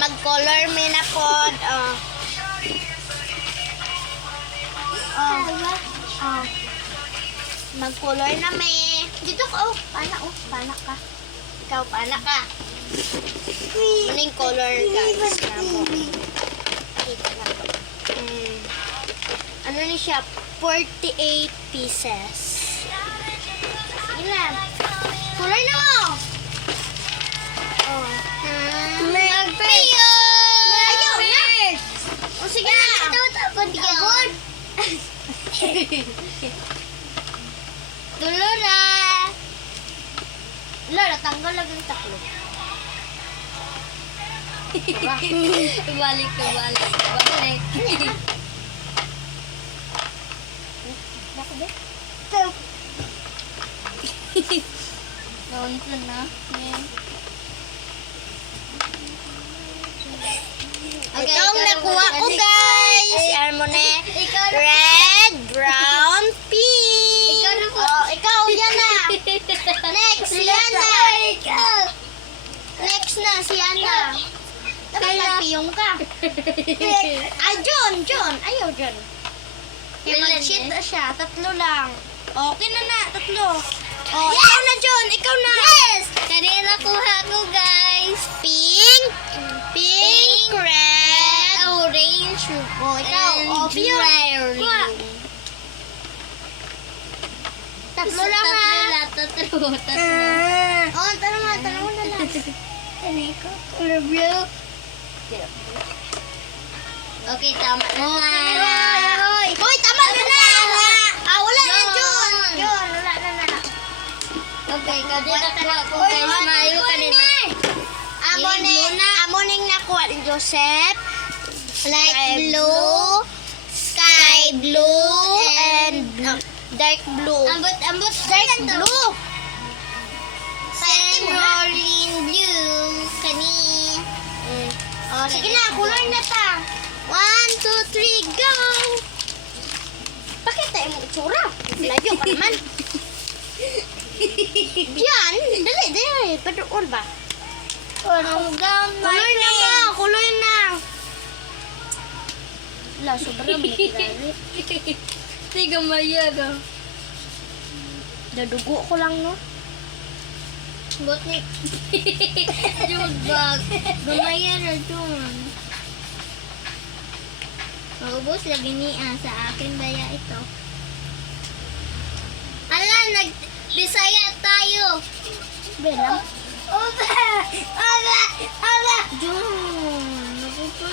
Mag-color me na pod. Mag-color na me. Dito ka, pana ka. Ikaw, pana ka. Maning color, guys. Ano ni siya? 48 pieces. Sige na. Color na mo! Ayaw na! O sige na! Abot! Tulo na! Lola, tanggal lang yung taklo. Balik. Bakit ba? Naunsa na. Okay, itong nakuha ko, guys. Harmony. Red, brown, pink. Ikaw, yan na. Next, yan na. Next na, si Yana. Dapat nagpiyong ka. John. Ayaw, John. Kaya mag-cheat na siya. 3 lang. Okay na, 3. Ikaw na, John. Ikaw na. Yes! Kanina kuha ko, guys. Pink, red, Orange. ikaw. Pure. Kuha. 3 lang, ha. Tatlo. Tanong mo na lang. Color blue. Okay, tama na nga. Hoy, tama na na! Wala na, John! Wala na. Okay, kanina kuha ko, guys. Mayo kanina. Amoning nakuha ni Joseph. Light blue, sky blue, and dark blue. Ambot. Dark blue. Rolling blue. Kani. Sige na, kulay na ta. 1, 2, 3, go! Bakit tayo mong itsura? Layo pa naman. Yan, dali. Padoon ba? Kulay na. Wala, sobrang may kirari. Tiga mayaga. Dadugo ko lang, no? Bot ni. Jud bag. Gumaya na dun. Maubos lagi niya sa akin baya ito. Ala, nag-Bisaya tayo. Belang. Jun, naku pa.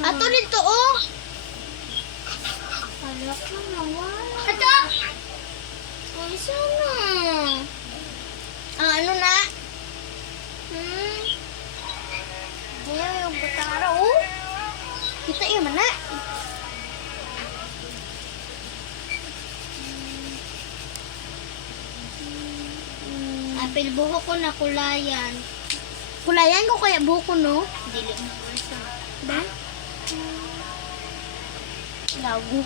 Ato dito, oh. Ala ka nawala. Ato! Ay, sana. Ano na? Diyan yung butang araw, oh. Kita yun, mana? Apil buhok ko na kulayan. Kulayan ko kaya buko, no? Dili mo versa. Ba? Lago.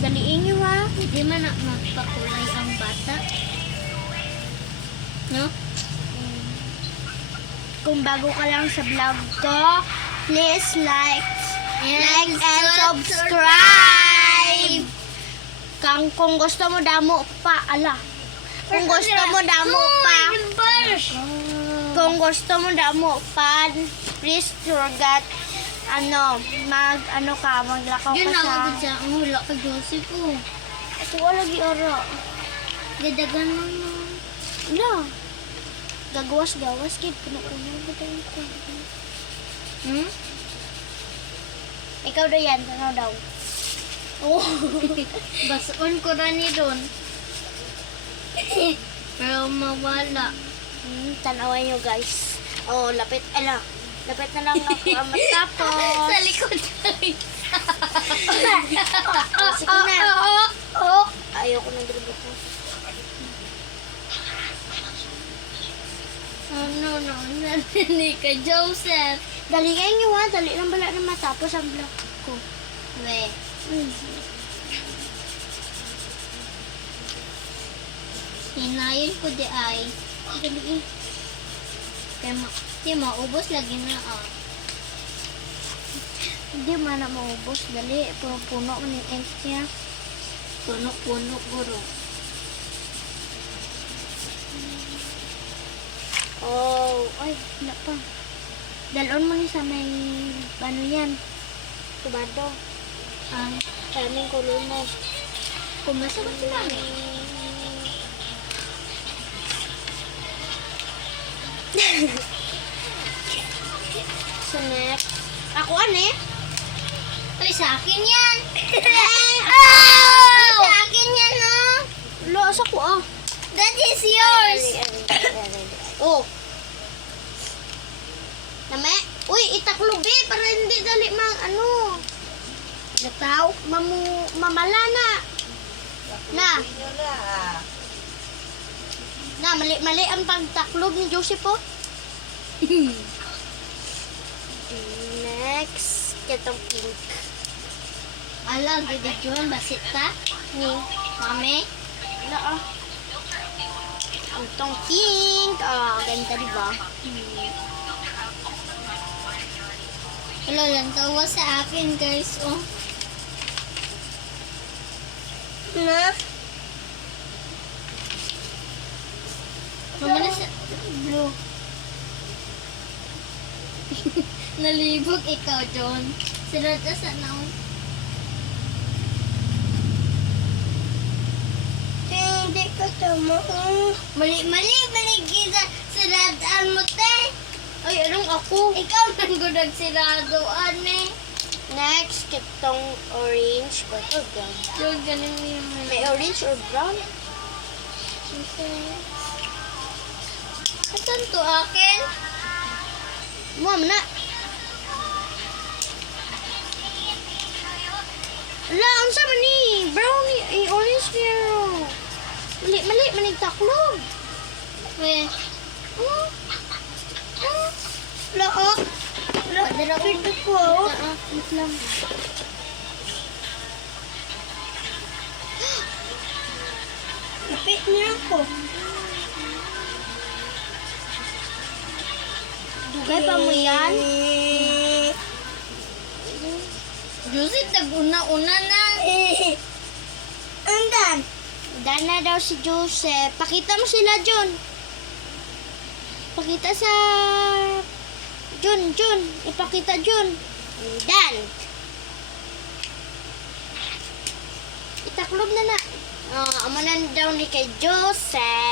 Daliin nyo, ha? Hindi man na magpakulay ang bata. No? Kung bago ka lang sa vlog ko, please like and subscribe. Kung gusto mo damo pa, Kung gusto mo damo pa, please forget maglakaw Yun ka na ako sa... dyan. Ang hula ka, Joseph, oh. Ito wala gi-oro. Gadagan mo no. Wala. Gagawas-gawas, kid. Puno-puno ba tayo ito? Ikaw daw yan, tanaw daw. Oh. Basoon ko na ni Don. Pero mawala. Tanawan nyo, guys. Lapit na lang ako matapos. Sa likod tayo. Sige na. Ayoko nang dribot mo. No. Narinig ka, Joseph. Dali kayo nyo, ha. Dali lang bala na matapos ang vlog ko. We. Hinayon ko di ay. Dali eh. Kaya di maubos lagi na Hindi man na maubos. Dali, puno man yung eggs niya. Puno-puno guro. Oh, ay, wala pa. Dalon mo ni sa may, ano yan, tubado. Daming kulay mo. Kumasa ba sila ni? So next, ako ane? Uy, sa akin yan! Oh! Sa akin yan, oh! Lo, asa ko ah. That is yours! Oh. Name? Uy, itaklubi para hindi dali mang ano. Nataw, mamala na. Na, mali ang pagtaklob ni Joseph po. Next, itong pink. Ala, gede Juan, basit ta? Ni, Mami? wala ah. Itong pink. Ah, ganda diba? Wala lang tawa sa akin, guys, oh. Na? Mama na sa... Blue. Nalibog ikaw, John. Sunod na sa naon. Hindi ko tama. Mali, kita. Siradaan mo, te. Ay, anong ako? Ikaw nang gudag siradoan, eh. Next, itong orange. But, oh, God. John, ganun niya mo. May orange or brown? Asan to akin? Mom, na. Ala, ang sama ni. Brown ni. Ay, orange niya. Mali, manigtaklog. Weh. Oh. Oh. Laok. Padara ko. Pwede ko. Wait lang. Lapit niya ako. Dugay pa mo yan? Joseph, nag-una-una na. Andan. Dana daw si Joseph. Pakita mo sila, John. Pakita sa... John. Ipakita, John. Dan. Itaklob na na. Amanan daw ni kay Joseph.